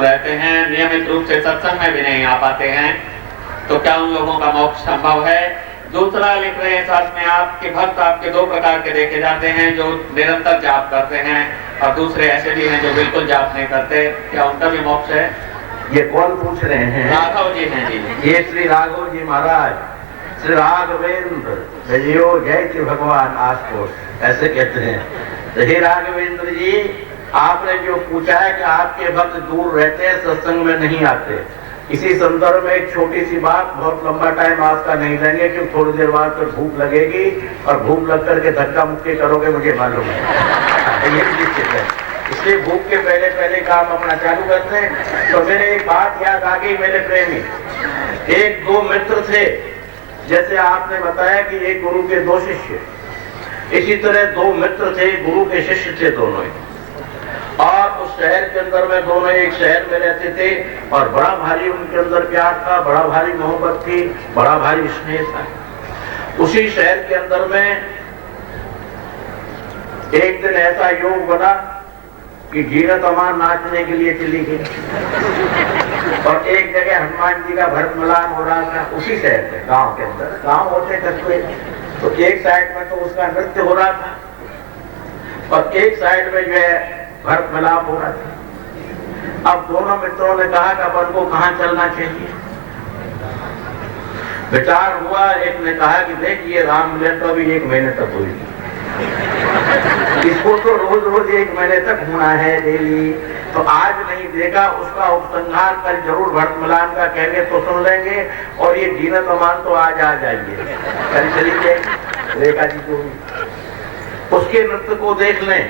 रहते हैं, नियमित रूप से सत्संग में भी नहीं आ पाते हैं, तो क्या उन लोगों का मोक्ष संभव है? दूसरा लिख रहे हैं साथ में, आपके भक्त आपके दो प्रकार के देखे जाते हैं, जो निरंतर जाप करते हैं और दूसरे ऐसे भी हैं जो बिल्कुल जाप नहीं करते, क्या उनका भी मोक्ष है? ये कौन पूछ रहे हैं? राघव जी हैं जी। ये श्री राघव जी महाराज, श्री राघवेंद्र जयो जय श्री भगवान आशुतोष, ऐसे कहते हैं। तो हे राघवेंद्र जी, आपने जो पूछा है कि आपके भक्त दूर रहते हैं, सत्संग में नहीं आते, इसी संदर्भ में एक छोटी सी बात, बहुत लंबा टाइम आपका नहीं लेंगे, क्योंकि थोड़ी देर बाद फिर भूख लगेगी और भूख लग करके धक्का मुक्की करोगे, मुझे मालूम है। ये निश्चित है, इसलिए भूख के पहले पहले काम अपना चालू करते हैं। तो मेरे एक बात याद आ गई मेरे प्रेमी, एक दो मित्र थे, जैसे आपने बताया कि एक गुरु के दो शिष्य, इसी तरह दो मित्र थे, गुरु के शिष्य थे दोनों ही, और उस शहर के अंदर में दोनों एक शहर में रहते थे, और बड़ा भारी उनके अंदर प्यार था, बड़ा भारी मोहब्बत थी, बड़ा भारी स्नेह था। उसी शहर के अंदर में एक दिन ऐसा योग बना कि जीनत अमान नाचने के लिए चली गई, और एक जगह हनुमान जी का भरत मिलान हो रहा था उसी शहर में, गांव के अंदर, गांव होते कस्बे, तो एक साइड में तो उसका नृत्य हो रहा था और एक साइड में जो है भरत मिलाप हो रहा था। अब दोनों मित्रों ने कहा कि अपन को कहां चलना चाहिए। विचार हुआ, एक ने कहा कि देख ये रामलीला तो अभी 1 महीने तक हुई, इसको तो रोज रोज 1 महीने तक होना है डेली, तो आज नहीं देगा, उसका उपसंहार कल जरूर भरत मिलान का कहेंगे तो सुन लेंगे, और ये जीनत अमान तो आज आ जाइए, कल चली जाएगी रेखा जी को, उसके नृत्य को देख लें।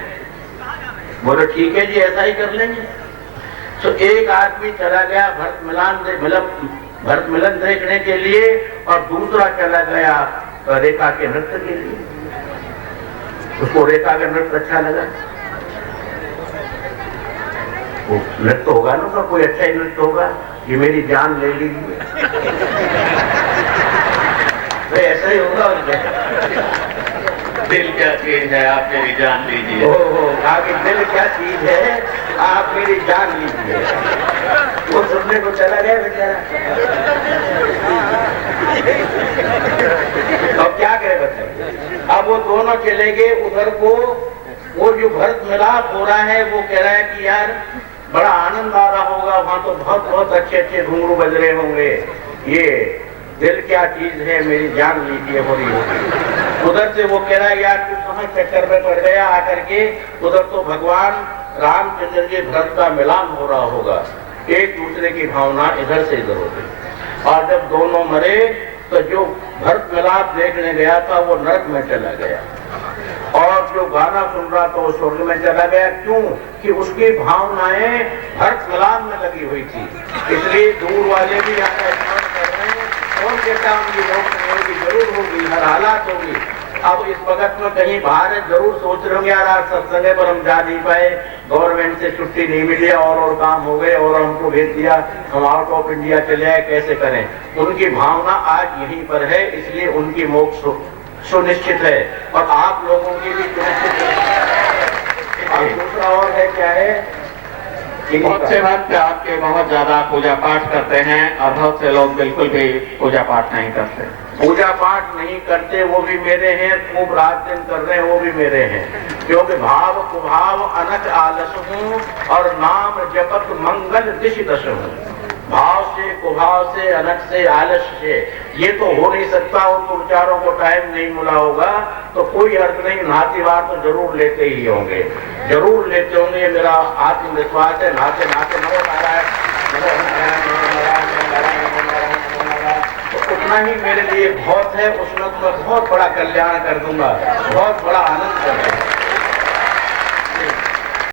बोले ठीक है जी, ऐसा ही कर लेंगे। तो एक आदमी चला गया भरत मिलन देखने के लिए, और दूसरा चला गया रेखा के नृत्य के लिए। उसको रेखा का नृत्य अच्छा लगा, वो नृत्य होगा ना, तो कोई अच्छा ही नृत्य होगा, ये मेरी जान ले लीजिए, तो ऐसा ही होगा। और क्या दिल क्या चीज है, आप मेरी जान लीजिए। आगे दिल क्या चीज है, आप मेरी जान लीजिए। वो सुनने को चला गया बेचारा, अब क्या कहे बताइए। अब वो दोनों चले गए उधर को, वो जो भरत मिलाप हो रहा है वो कह रहा है कि यार बड़ा आनंद आ रहा होगा, वहां तो बहुत बहुत अच्छे अच्छे घुंघरू बज रहे होंगे, ये दिल क्या चीज है, मेरी जान लीजिए हो रही होगी। उधर से वो कह रहा है यार तू कहां चक्कर में पड़ गया आकर के, उधर तो भगवान रामचंद्र जी भरत का मिलान हो रहा होगा। एक दूसरे की भावना इधर से इधर हो गई, और जब दोनों मरे तो जो भरत मिलाप देखने गया था वो नरक में चला गया, और जो गाना सुन रहा था वो स्वर्ग में चला गया। क्यों? कि उसकी भावनाएं भरत मिलाप में लगी हुई थी। इसलिए दूर वाले भी यहाँ का स्मरण कर रहे हैं, कौन कहता उनकी होगी, जरूर होगी, हर हालात होगी। अब इस वक्त में कहीं बाहर जरूर सोच रहे होंगे यार आज सत्संग पर हम जा नहीं पाए, गवर्नमेंट से छुट्टी नहीं मिली, और काम हो गए, और हमको भेज दिया, हम आउट ऑफ इंडिया चले आए, कैसे करें। उनकी भावना आज यहीं पर है, इसलिए उनकी मोक्ष सुनिश्चित है, और आप लोगों की भी सुनिश्चित है। और दूसरा और है क्या है, बहुत से भक्त आपके बहुत ज्यादा पूजा पाठ करते हैं, और बहुत से लोग बिल्कुल भी पूजा पाठ नहीं करते। पूजा पाठ नहीं करते वो भी मेरे हैं, खूब रात दिन कर रहे हैं वो भी मेरे हैं, क्योंकि भाव कुभाव अनक आलस हूँ, और नाम जपत मंगल दिश दश हूँ। भाव से कुभाव से अनक से आलस से ये तो हो नहीं सकता, और तुम चारों को टाइम नहीं मिला होगा तो कोई अर्थ नहीं, नहातीवार तो जरूर लेते ही होंगे, जरूर लेते होंगे, ये मेरा आत्मविश्वास है। नहाते नहाते नमो नारायण नमो नारायण नमो नारायण नमो नारायण नमो नारायण नमो नारायण, तो उतना ही मेरे लिए बहुत है, उसमें मैं बहुत बड़ा कल्याण कर दूंगा, बहुत बड़ा आनंद कर दूंगा।